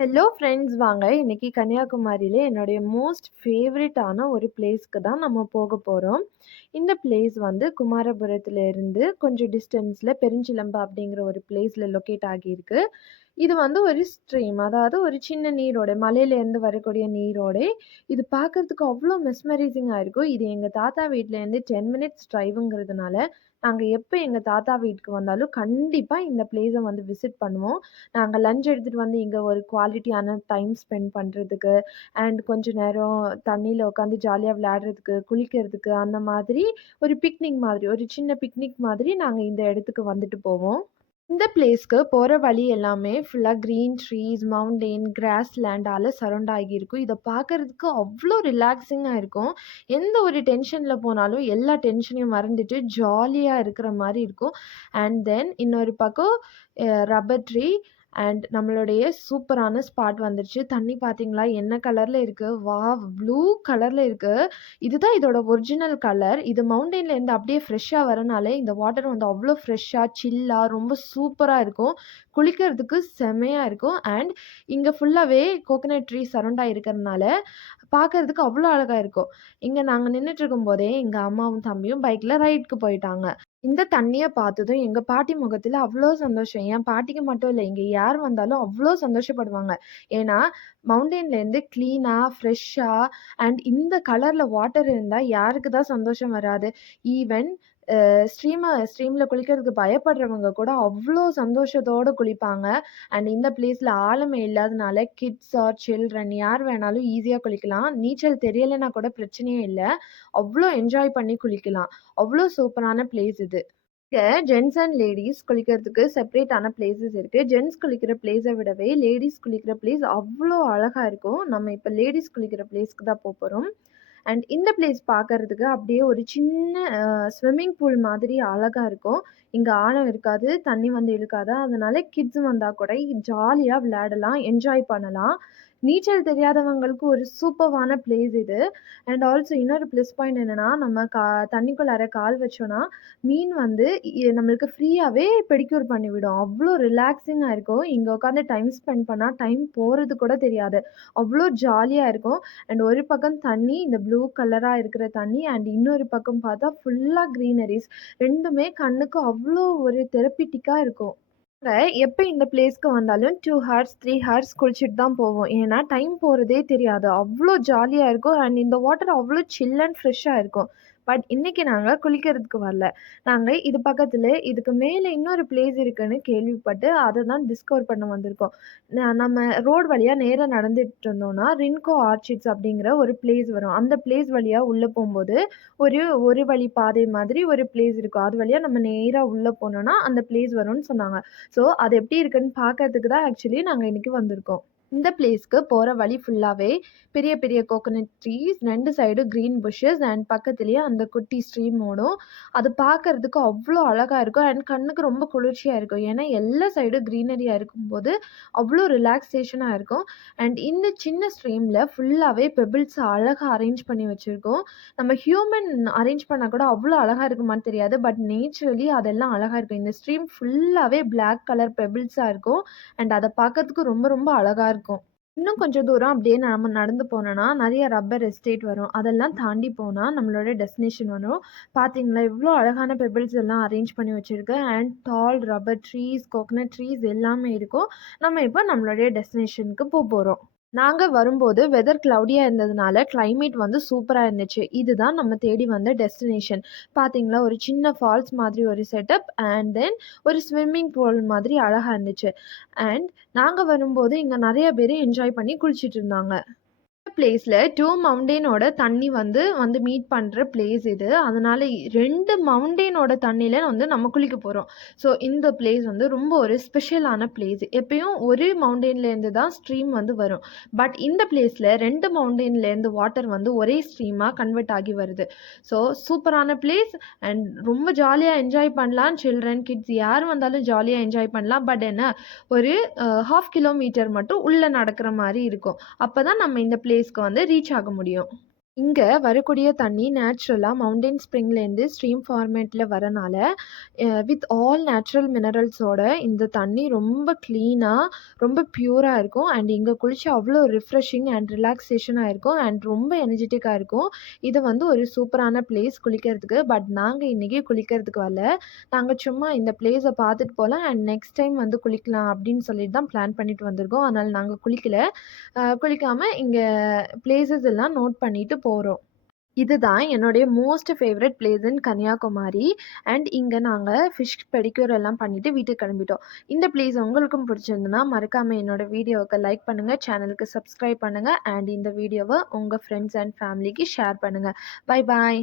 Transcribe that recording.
Hello friends வாங்க. இன்னைக்கு கன்னியாகுமரியில என்னுடைய மோஸ்ட் ஃபேவரட்டான ஒரு பிளேஸ்க்கு தான் நம்ம போக போறோம். இந்த பிளேஸ் வந்து குமாரபுரத்துல இருந்து கொஞ்சம் டிஸ்டன்ஸ்ல பெருஞ்சிலம்பு அப்படிங்கிற ஒரு பிளேஸ்ல லொக்கேட் ஆகியிருக்கு. இது வந்து ஒரு ஸ்ட்ரீம். அதாவது ஒரு சின்ன நீரோடை. மலையிலேருந்து வரக்கூடிய நீரோடை. இது பார்க்கறதுக்கு அவ்ளோ மெஸ்மரைசிங்கா இருக்கும். இது எங்க தாத்தா வீட்லேருந்து 10 மினிட்ஸ் டிரைவ்ங்கிறதுனால, நாங்க எப்ப எங்க தாத்தா வீட்டுக்கு வந்தாலும் கண்டிப்பா இந்த பிளேஸ வந்து விசிட் பண்ணுவோம். நாங்க லஞ்ச் எடுத்துட்டு வந்து இங்க ஒரு குவாலிட்டியான டைம் ஸ்பெண்ட் பண்றதுக்கு, அண்ட் கொஞ்ச நேரம் தண்ணீல உட்காந்து ஜாலியா விளையாடுறதுக்கு, குளிக்கிறதுக்கு அந்த மாதிரி ஒரு பிக்னிக் மாதிரி, ஒரு சின்ன பிக்னிக் மாதிரி நாங்க இந்த இடத்துக்கு வந்துட்டு போவோம். இந்த பிளேஸ்க்கு போற வழி எல்லாமே ஃபுல்லா கிரீன் ட்ரீஸ், மவுண்டெயின், கிராஸ் லேண்டால சரவுண்ட் ஆகியிருக்கும். இத பார்க்கறதுக்கு அவ்ளோ ரிலாக்ஸிங்கா இருக்கும். எந்த ஒரு டென்ஷன்ல போனாலும் எல்லா டென்ஷனையும் மறந்துட்டு ஜாலியா இருக்கிற மாரி இருக்கும். அண்ட் தென் இன்னொரு பக்கம் ரப்பர் ட்ரீ அண்ட் நம்மளுடைய சூப்பரான ஸ்பாட் வந்துருச்சு. தண்ணி பார்த்தீங்களா? என்ன கலர்ல இருக்கு? வாவ்! ப்ளூ கலர்ல இருக்கு. இதுதான் இதோட ஒரிஜினல் கலர். இது மவுண்டெயின்லேருந்து அப்படியே ஃப்ரெஷ்ஷா வரனால இந்த வாட்டர் வந்து அவ்ளோ ஃப்ரெஷ்ஷா, சில்லா ரொம்ப சூப்பரா இருக்கும். குளிக்கிறதுக்கு செம்மையா இருக்கும். அண்ட் இங்க ஃபுல்லாவே கோகனட் ட்ரீ சரவுண்டா இருக்கிறனால பார்க்கறதுக்கு அவ்ளோ அழகா இருக்கும். இங்க நாங்க நின்னுட்டுருக்கும்போதே எங்க அம்மாவும், தம்பியும் பைக்ல ரைட்க்கு போயிட்டாங்க. இந்த தண்ணிய பார்த்ததும் எங்க பாட்டி முகத்துல அவ்ளோ சந்தோஷம். என் பாட்டிக்கு மட்டும் இல்ல, இங்க யார் வந்தாலும் அவ்ளோ சந்தோஷப்படுவாங்க. ஏன்னா, மவுண்டெயின்லேருந்து கிளீனா, ஃப்ரெஷ்ஷா அண்ட் இந்த கலர்ல வாட்டர் இருந்தா யாருக்கு தான் சந்தோஷம் வராது? ஈவன் ஸ்ட்ரீம்ல குளிக்கிறதுக்கு பயப்படுறவங்க கூட அவ்ளோ சந்தோஷத்தோட குளிப்பாங்க. அண்ட் இந்த பிளேஸ்ல ஆழமே இல்லாதனால கிட்ஸ் ஆர் சில்ட்ரன் யார் வேணாலும் ஈஸியா குளிக்கலாம். நீச்சல் தெரியலன்னா கூட பிரச்சனையே இல்ல. அவ்ளோ என்ஜாய் பண்ணி குளிக்கலாம். அவ்ளோ சூப்பரான பிளேஸ் இது. இங்க ஜென்ட்ஸ் அண்ட் லேடீஸ் குளிக்கிறதுக்கு செப்பரேட்டான பிளேஸஸ் இருக்கு. ஜென்ட்ஸ் குளிக்கிற பிளேஸ விடவே லேடீஸ் குளிக்கிற பிளேஸ் அவ்ளோ அழகா இருக்கும். நம்ம இப்ப லேடீஸ் குளிக்கிற பிளேஸ்க்கு தான் போப்போறோம். அண்ட் இந்த பிளேஸ் பார்க்கறதுக்கு அப்படியே ஒரு சின்ன ஸ்விம்மிங் பூல் மாதிரி அழகா இருக்கும். இங்க ஆழம் இருக்காது, தண்ணி வந்து இழுக்காது. அதனால கிட்ஸ் வந்தா கூட ஜாலியா விளையாடலாம், என்ஜாய் பண்ணலாம். நீச்சல் தெரியாதவங்களுக்கு ஒரு சூப்பர்வான பிளேஸ் இது. அண்ட் ஆல்சோ இன்னொரு ப்ளஸ் பாயிண்ட் என்னன்னா, நம்ம தண்ணிக்குள்ளார கால் வச்சோம்னா, மீன் வந்து நம்மளுக்கு ஃப்ரீயாவே பெடிக்யூர் பண்ணிவிடும். அவ்ளோ ரிலாக்ஸிங்கா இருக்கும். இங்க உட்காந்து டைம் ஸ்பெண்ட் பண்ணா டைம் போறது கூட தெரியாது. அவ்ளோ ஜாலியா இருக்கும். அண்ட் ஒரு பக்கம் தண்ணி, இந்த ப்ளூ கலரா இருக்கிற தண்ணி அண்ட் இன்னொரு பக்கம் பார்த்தா ஃபுல்லா கிரீனரீஸ். 2மே கண்ணுக்கு அவ்ளோ ஒரு தெரபிட்டிக்கா இருக்கும். நாங்க எப்ப இந்த பிளேஸ்க்கு வந்தாலும் 2 ஹார்ஸ், 3 ஹார்ஸ் குளிச்சுட்டு தான் போவோம். ஏன்னா, டைம் போறதே தெரியாது. அவ்ளோ ஜாலியா இருக்கும். அண்ட் இந்த வாட்டர் அவ்ளோ சில் அண்ட் ஃப்ரெஷ்ஷா இருக்கும். பட் இன்னைக்கு நாங்க குளிக்கிறதுக்கு வரல. நாங்க இது பக்கத்துல இதுக்கு மேல இன்னொரு பிளேஸ் இருக்குன்னு கேள்விப்பட்டு, அத தான் டிஸ்கவர் பண்ண வந்திருக்கோம். நம்ம ரோடு வழியா நேரா நடந்துட்டு இருந்தோம்னா, ரின்கோ ஆர்ச்சிட்ஸ் அப்படிங்கிற ஒரு பிளேஸ் வரும். அந்த பிளேஸ் வழியா உள்ள போம்போது, ஒரு ஒரு வழி பாதை மாதிரி ஒரு பிளேஸ் இருக்கும். அது வழியா நம்ம நேரா உள்ள போனோம்னா, அந்த பிளேஸ் வரும்னு சொன்னாங்க. ஸோ, அது எப்படி இருக்குன்னு பார்க்கறதுக்கு தான் ஆக்சுவலி நாங்க இன்னைக்கு வந்திருக்கோம். இந்த பிளேஸ்க்கு போற வழி ஃபுல்லாவே பெரிய பெரிய கோகனட் ட்ரீஸ், 2 சைடும் கிரீன் புஷஸ் அண்ட் பக்கத்திலேயே அந்த குட்டி ஸ்ட்ரீம் ஓடும். அது பார்க்கறதுக்கு அவ்ளோ அழகா இருக்கும். அண்ட் கண்ணுக்கு ரொம்ப குளிர்ச்சியா இருக்கும். ஏன்னா, எல்லா சைடும் கிரீனரியா இருக்கும்போது, அவ்ளோ ரிலாக்சேஷனா இருக்கும். அண்ட் இந்த சின்ன ஸ்ட்ரீம்ல ஃபுல்லாவே பெபிள்ஸ் அழகா அரேஞ்ச் பண்ணி வச்சிருக்கோம். நம்ம ஹியூமன் அரேஞ்ச் பண்ணா கூட அவ்ளோ அழகா இருக்குமான்னு தெரியாது. பட் நேச்சுரலி அதெல்லாம் அழகா இருக்கும். இந்த ஸ்ட்ரீம் ஃபுல்லாவே பிளாக் கலர் பெபிள்ஸா இருக்கும். அண்ட் அத பார்க்கறதுக்கு ரொம்ப ரொம்ப அழகா இருக்கும். இன்னும் கொஞ்சம் தூரம் அப்படியே நாம நடந்து போனோம்னா, நெறைய ரப்பர் எஸ்டேட் வரும். அதெல்லாம் தாண்டி போனா நம்மளோட டெஸ்டினேஷன் வரும். பார்த்தீங்களா, எவ்ளோ அழகான பெபிள்ஸ் எல்லாம் அரேஞ்ச் பண்ணி வச்சிருக்கு. And tall rubber trees, coconut trees எல்லாமே இருக்கும். நம்ம இப்ப நம்மளுடைய டெஸ்டினேஷனுக்கு போறோம். நாங்க வரும்போது வெதர் கிளவுடியா இருந்ததுனால கிளைமேட் வந்து சூப்பரா இருந்துச்சு. இதுதான் நம்ம தேடி வந்த டெஸ்டினேஷன். பார்த்தீங்களா, ஒரு சின்ன ஃபால்ஸ் மாதிரி ஒரு செட்டப் அண்ட் தென் ஒரு ஸ்விம்மிங் பூல் மாதிரி அழகா இருந்துச்சு. அண்ட் நாங்க வரும்போது இங்க நெறைய பேரு என்ஜாய் பண்ணி குளிச்சுட்டு இருந்தாங்க. பிளேஸ்ல 2 மவுண்டெயினோட தண்ணி வந்து வந்து மீட் பண்ற பிளேஸ் இது. அதனால 2 மவுண்டெயினோட தண்ணில வந்து நம்ம குளிக்க போறோம். ஸோ இந்த பிளேஸ் வந்து ரொம்ப ஒரு ஸ்பெஷலான பிளேஸ். எப்பயும் ஒரு மவுண்டெயின்லேருந்து தான் ஸ்ட்ரீம் வந்து வரும். பட் இந்த பிளேஸ்ல 2 மவுண்டெயின்லேருந்து வாட்டர் வந்து ஒரே ஸ்ட்ரீமா கன்வெர்ட் ஆகி வருது. ஸோ சூப்பரான பிளேஸ் அண்ட் ரொம்ப ஜாலியா என்ஜாய் பண்ணலாம். சில்ட்ரன், கிட்ஸ் யார் வந்தாலும் ஜாலியா என்ஜாய் பண்ணலாம். பட் என்ன ஒரு 1/2 கிலோமீட்டர் மட்டும் உள்ள நடக்கிற மாரி இருக்கும். அப்பதான் நம்ம இந்த பிளேஸ்க்கு வந்து ரீச் ஆக முடியும். இங்க வரக்கூடிய தண்ணி நேச்சுரலா மவுண்டன் ஸ்ப்ரிங்லேருந்து ஸ்ட்ரீம் ஃபார்மேட்ல வரனால, வித் ஆல் நேச்சுரல் மினரல்ஸோட இந்த தண்ணி ரொம்ப கிளீனா, ரொம்ப பியூரா இருக்கும். அண்ட் இங்க குளிச்சா அவ்ளோ ரிஃப்ரெஷிங் அண்ட் ரிலாக்சேஷனா இருக்கும். அண்ட் ரொம்ப எனர்ஜெட்டிக்கா இருக்கும். இது வந்து ஒரு சூப்பரான பிளேஸ் குளிக்கிறதுக்கு. பட் நாங்க இன்னைக்கு குளிக்கிறதுக்கு வரல. நாங்க சும்மா இந்த பிளேஸ பார்த்துட்டு போலாம் அண்ட் நெக்ஸ்ட் டைம் வந்து குளிக்கலாம் அப்படின்னு சொல்லிட்டு தான் பிளான் பண்ணிட்டு வந்திருக்கோம். அதனால நாங்க குளிக்கல. குளிக்காம இங்க பிளேஸஸ் எல்லாம் நோட் பண்ணிட்டு போறோம். இதுதான் என்னுடைய most favourite place in Kanyakumari. And இங்க நாங்க ஃபிஷ் பெடிக்யூர் எல்லாம் பண்ணிட்டு வீட்டுக்கு கிளம்பிட்டோம். இந்த பிளேஸ் உங்களுக்கும் பிடிச்சிருந்ததுன்னா, மறக்காம என்னோட வீடியோவுக்கு லைக் பண்ணுங்க, சேனலுக்கு சப்ஸ்கிரைப் பண்ணுங்க, அண்ட் இந்த வீடியோவ உங்க ஃப்ரெண்ட்ஸ் அண்ட் ஃபேமிலிக்கு ஷேர் பண்ணுங்க. Bye bye.